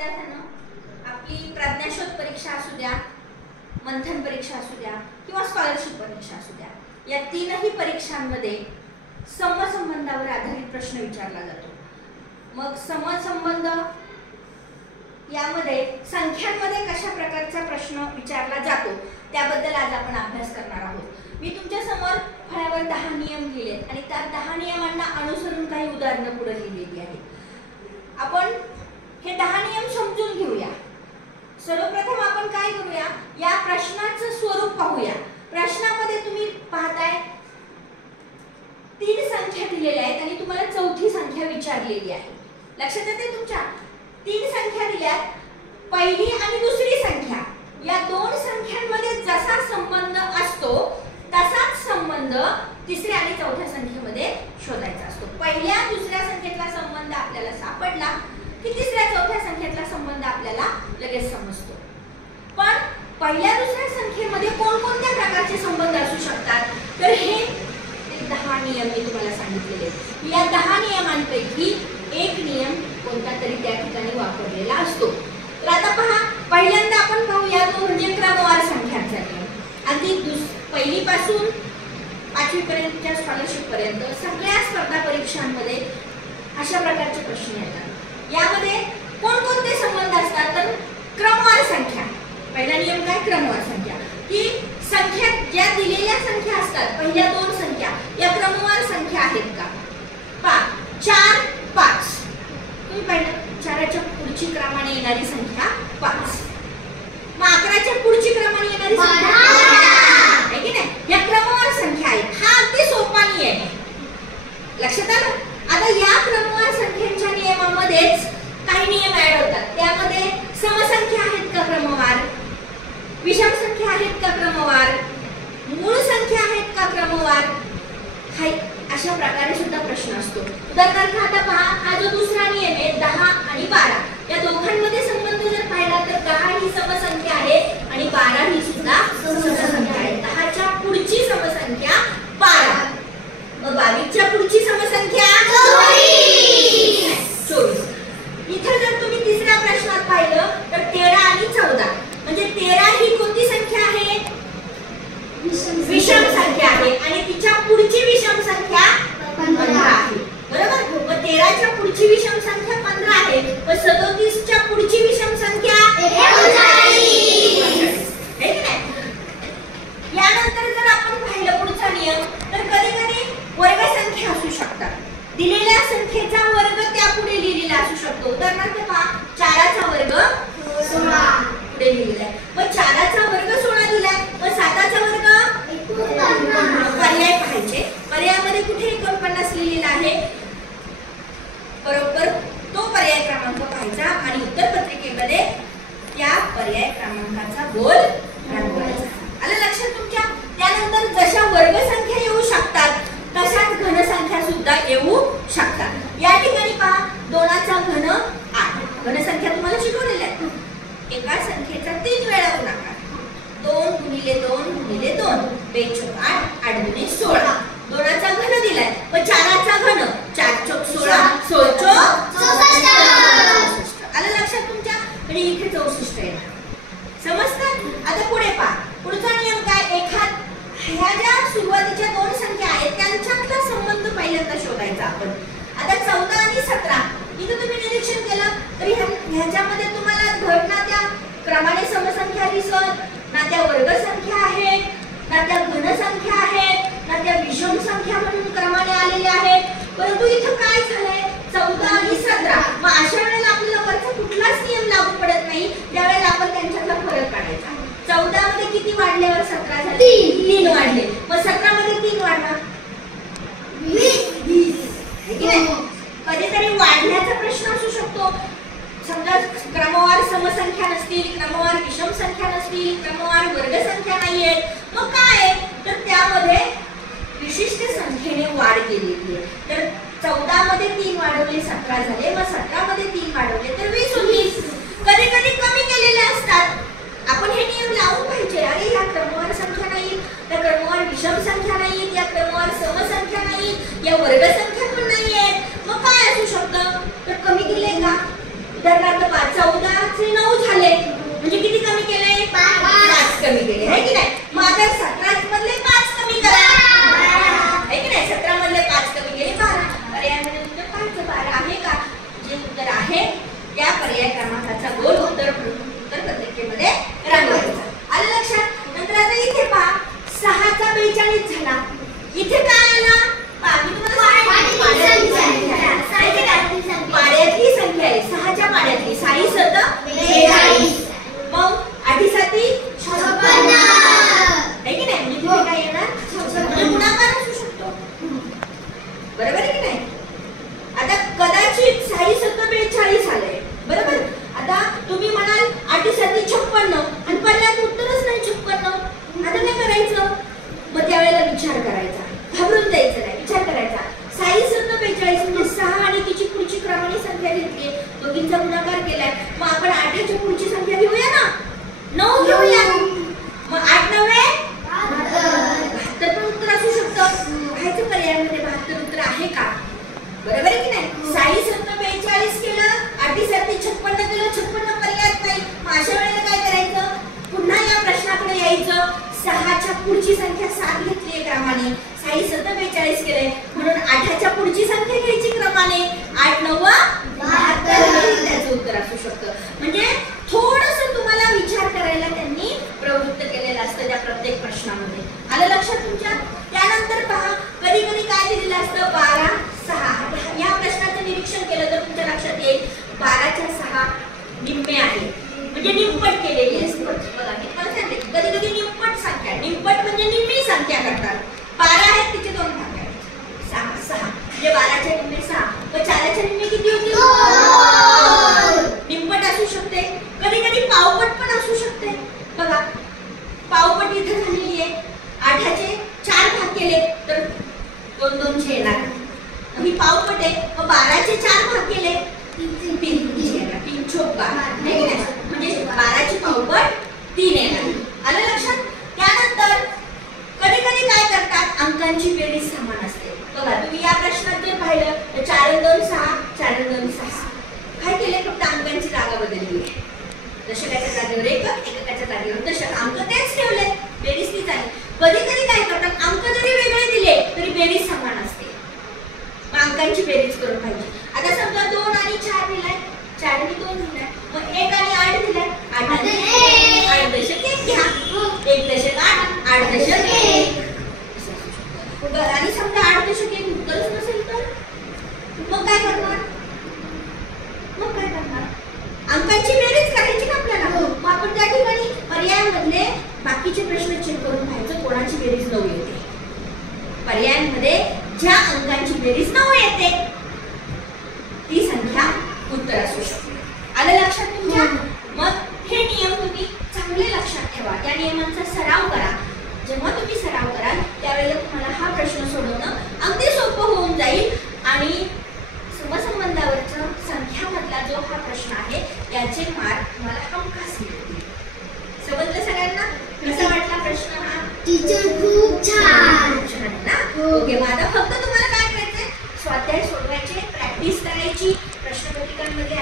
विद्यार्थ्यांनो, आपली प्रज्ञाशोध परीक्षा असू द्या, मंथन परीक्षा असू द्या किंवा स्कॉलरशिप परीक्षा असू द्या, या तीनही परीक्षांमध्ये समसंबंधावर आधारित प्रश्न विचारला जातो. मग समसंबंध यामध्ये संख्यांमध्ये कशा प्रकारचा प्रश्न विचारला जातो त्याबद्दल आज आपण अभ्यास करणार आहोत. मी तुमच्या समोर फळ्यावर 10 नियम लिहिलेत आणि त्या 10 नियमांना अनुसरून काही उदाहरणं पुढे लिहिलेली आहेत. आपण हे 10 नियम समजून घेऊया. सर्वप्रथम आपण काय करूया, या प्रश्नाचं स्वरूप पाहूया. प्रश्नामध्ये तुम्ही पाहताय 3 संख्या दिलेल्या आहेत आणि तुम्हाला चौथी संख्या विचारलेली आहे. लक्षात येते तुमच्या? 3 संख्या दिल्यात, पहिली आणि दुसरी संख्या या 2 संख्यांमध्ये जसा संबंध असतो तसाच संबंध तिसऱ्या आणि चौथ्या संख्येमध्ये शोधायचा असतो. पहिल्या दुसऱ्या संख्येतला संबंध आपल्याला सापडला की तिसऱ्या चौथ्या संख्येतला संबंध आपल्याला लगेच समजतो. पण पहिल्या दुसऱ्या संख्येमध्ये कोणकोणत्या प्रकारचे संबंध असू शकतात, तर हे 10 नियम मी तुम्हाला सांगितलेले. या 10 नियमांपैकी एक नियम कोणता तरी त्या ठिकाणी वापरलेला असतो. तर आता पहा, पहिल्यांदा आपण पाहूया तो म्हणजे क्रमवार संख्यांचा नियम. अगदी पहिली पासून 5वी पर्यंतच्या स्कॉलरशिप पर्यंत सगळ्या स्पर्धा परीक्षांमध्ये अशा प्रकारचे प्रश्न येतात. यामध्ये कोणकोणते संबंध असतात, तर क्रमवार संख्या. पहिला नियम काय, क्रमवार संख्या. की संख्या ज्या दिलेल्या संख्या असतात, पहिल्या 2 संख्या या क्रमवार संख्या आहेत का? 4, 5. तुम्ही पाहिलं 4च्या पुढची क्रमाने येणारी संख्या 5. मग 11च्या पुढची क्रमाने येणारी संख्या आहे की नाही? या क्रमवार संख्या आहेत. हा अगदी सोपा नियम आहे. लक्षात आलं? आता या क्रमवार संख्यांच्या नियमामध्येच काही नियम ऍड होतात. त्यामध्ये समसंख्या आहेत का क्रमवार, विषम संख्या आहेत का क्रमवार, मूळ संख्या आहेत का क्रमवार, अशा प्रकारे सुद्धा प्रश्न असतो. उदाहरणार्थ आता पहा, हा जो दुसरा नियम आहे 10 आणि 12 या दोघांमध्ये संबंध जर पाहिला तर 10 ही समसंख्या आहे आणि 12 ही सुद्धा समसंख्या आहे. 10च्या पुढची समसंख्या 12. मग 22च्या पुढची समसंख्या 24. इथे जर तुम्ही तिसऱ्या प्रश्नात पाहिलं तर 13 आणि 14 म्हणजे 13 ही कोणती संख्या आहे, विषम संख्या आहे आणि तिच्या पुढची विषम संख्या 15 आहे. बरोबर? मग 13च्या पुढची विषम संख्या 15 आहे. मग 37च्या पुढची विषम संख्या 39 आहे की नाही? यानंतर जर आपण पाहिलं पुढचा नियम, तर कधी-कधी वर्ग संख्या असू शकतात. दिलेल्या संख्येचा वर्ग त्यापुढे लिहिलेला असू शकतो. उदाहरणार्थ पहा, 4चा वर्ग 16 पुढे लिहिलेला आहे. मग 4चा वर्ग 16 दिलाय, मग 7चा वर्ग पर्याय पाहायचे. पर्यायामध्ये कुठे 49 लिहिलेला आहे, बरोबर तो पर्याय क्रमांक पाहायचा आणि उत्तर पत्रिकेमध्ये त्या पर्याय क्रमांकाचा गोल रंगवायचा. आलं लक्षात तुमच्या? त्यानंतर जशा वर्ग संख्या येऊ शकतात तशाच घनसंख्या सुद्धा येऊ शकतात. या ठिकाणी पहा, 2चा घन 8. घनसंख्या तुम्हाला शिकवलेल्या आहेत. एका संख्येचा 3 वेळा गुणाकार. 2 गुणिले 2 गुणिले 2 2 चौक 8, 8 गुणिले 16. 2चा घन दिलाय, मग 4चा घन 4 चौक 16, 16 चौक 64. आलं लक्षात तुमच्या? आणि इथे 64 येणार. समजतं? आता पुढे पहा, पुढचा नियम काय, ह्या ज्या सुरुवातीच्या 2 संख्या आहेत त्यांच्यातला संबंध पहिल्यांदा शोधायचा आपण. आता 14 आणि 17 इथं तुम्ही निरीक्षण केलं तरी ह्याच्यामध्ये तुम्हाला घट ना त्या क्रमाने समसंख्या दिसत, ना त्या वर्ग संख्या आहेत, ना त्या घन संख्या आहेत, ना त्या विषम संख्या म्हणून क्रमाने आलेल्या आहेत. परंतु इथं काय झालंय, 14 आणि 17. मग अशा वेळेला आपल्याला वरचा कुठलाच नियम लागू पडत नाही. त्यावेळेला आपण त्यांच्यातला फरक काढायचा. 14 मध्ये किती वाढल्यावर 17 झाले? 3 वाढले. मग 17 मध्ये 3 वाढला 20. कधीतरी वाढण्याचा प्रश्न असू शकतो. समजा क्रमवार समसंख्या नसतील, क्रमवार विषम संख्या नसतील, क्रमवार वर्ग संख्या नाहीये, मग काय तर त्यामध्ये विशिष्ट संख्येने वाढ केलेली आहे. तर 14 मध्ये 3 वाढवले 17 झाले, मग 17 मध्ये 3 वाढवले तर 20 होतील. कधी कधी कमी केलेले असतात. आपण हे नियम लावून पाहिजे. अरे या क्रमवार संख्या नाहीत, त्या क्रमवार विषम संख्या नाहीत, या क्रमवार समसंख्या नाहीत, या वर्ग संख्या पण नाहीयेत. मग काय असू शकतं, तर कमी केले का? उदाहरणार्थ 14 5 ने 9 झाले, म्हणजे किती कमी केले? 5 कमी केले, आहे की नाही? मग आता 17 मधले 5 कमी करा, आहे की नाही? 17 मधले 5 कमी केले 12. पर्यायामध्ये उत्तर 5 12 आहे का? जे उत्तर आहे त्या पर्याय क्रमांकाचा गोल उत्तर पत्रिकेमध्ये रंगवायचा. आलं लक्षात? नंतर आता इथे पहा 6 चा 42 झाला. इथे काय आला? पाड्यातली संख्या आहे, 6 च्या पाड्यातली 6 7 42. मग 8 7 56 आहे की नाही? म्हणजे तुम्ही काय येणार? म्हणजे गुणाकार असू शकतो, बरोबर आहे की नाही? आता कदाचित 6 7 42 आलंय, बरोबर? आता तुम्ही म्हणाल 8 7 56 आणि पर्यायात उत्तरच नाही 56. आता काय करायचं? मग त्यावेळेला विचार करायचा, घाबरून जायचं नाही, विचार करायचा. 6 7 42 म्हणजे 6 आणि तिची पुढची क्रमाने संख्या घेतली, दोघींचा गुणाकार केलाय. मग आपण 8 ची पुढची संख्या घेऊया ना, 9 घेऊया. मग 8 9 72 पण उत्तर असू शकतं. कायचं पर्यायामध्ये 72 उत्तर आहे का? बरोबर आहे की नाही? 6 7 42 केलं, 8 7 56 केलं, 56 पर्यायात नाही. मग अशा वेळेला काय करायचं? पुन्हा या प्रश्नाकडे यायचं. 6 च्या पुढची संख्या 7 घेतली क्रमाने, 6 7 42 केले, म्हणून 8 च्या पुढची संख्या घ्यायची क्रमाने, 8 9 72 त्याचं उत्तर असू शकतं. म्हणजे थोडंसं तुम्हाला विचार करायला त्यांनी प्रवृत्त केलेलं असतं त्या प्रत्येक प्रश्नामध्ये. आलं लक्षात तुमच्या? त्यानंतर पहा कधी कधी काय दिलेलं असतं? 12 6. या प्रश्नाचं निरीक्षण केलं तर तुमच्या लक्षात येईल 12 च्या 6 निम्मे आहे, म्हणजे निम्पट केलेली असते. बघा मी तुम्हाला सांगते कधी कधी निम्पट संख्या, निम्पट म्हणजे निम्मी संख्या करतात. 12 आहेत तिचे 2 भाग आहेत, 6 6 म्हणजे 12 च्या निम्मे 6. मग 4 च्या निम्मे किती होतील? निम्पट असू शकते, कधी कधी पावपट पण असू शकते. बघा पावपट इथे झालेली आहे, 8 चे 4 भाग केले तर 2 2 चे येणार. ही पावपट आहे, मग 12 चे 4 भाग केले 3 3 येणार, 3 चौक 12 नाही की नाही? म्हणजे 12 ची पावपट 3 येणार. आलं लक्षात? त्यानंतर कधी कधी काय करतात? अंकांची बेरीज समान असते. बघा तुम्ही या प्रश्नात जर पाहिलं तर 4 2 6 4 2 6. काय केले? फक्त अंकांची जागा बदलली आहे. दशकाच्या जागेवर एकक, एककाच्या जागेवर दशक, अंक तेच ठेवले, बेरीज तीच आहे. कधी कधी काय करतात? अंक जरी वेगळे दिले तरी बेरीज समान असते, मग अंकांची बेरीज करून पाहिजे. आता समजा 2 आणि 4 दिलाय, 4 आणि 2 दिलाय, मग 1 आणि 8 दिलाय, 8 आणि 8 दशक 1 घ्या, 1 दशक 8 8 दशक 1. आणि समजा 8 दशक 1 उत्तरच नसेल तर मग काय करणार? अंकांची बेरीज करायची ना आपल्याला. मग आपण त्या ठिकाणी पर्यायामधले बाकीचे प्रश्न चेक करून पाहायचं कोणाची बेरीज 9 येते. पर्यायांमध्ये ज्या अंकांची बेरीज 9 येते ती संख्या उत्तर असू शकते. आलं लक्षात तुमच्या? मग हे नियम तुम्ही चांगले लक्षात ठेवा, त्या नियमांचा सराव करा. जेव्हा तुम्ही सराव कराल त्यावेळेला तुम्हाला हा प्रश्न सोडवणं अगदी सोपं होऊन जाईल आणि समसंबंधावरचा संख्यामधला जो हा प्रश्न आहे याचे मार्क तुम्हाला हमखास मिळतील. समजलं सगळ्यांना? कसा वाटला प्रश्न हा? टीचर खूप छान. छान ना? ओके. मग आता फक्त तुम्हाला काय करायचंय? स्वाध्याय सोडवायचे, प्रॅक्टिस करायची, प्रश्नपत्रिकांमध्ये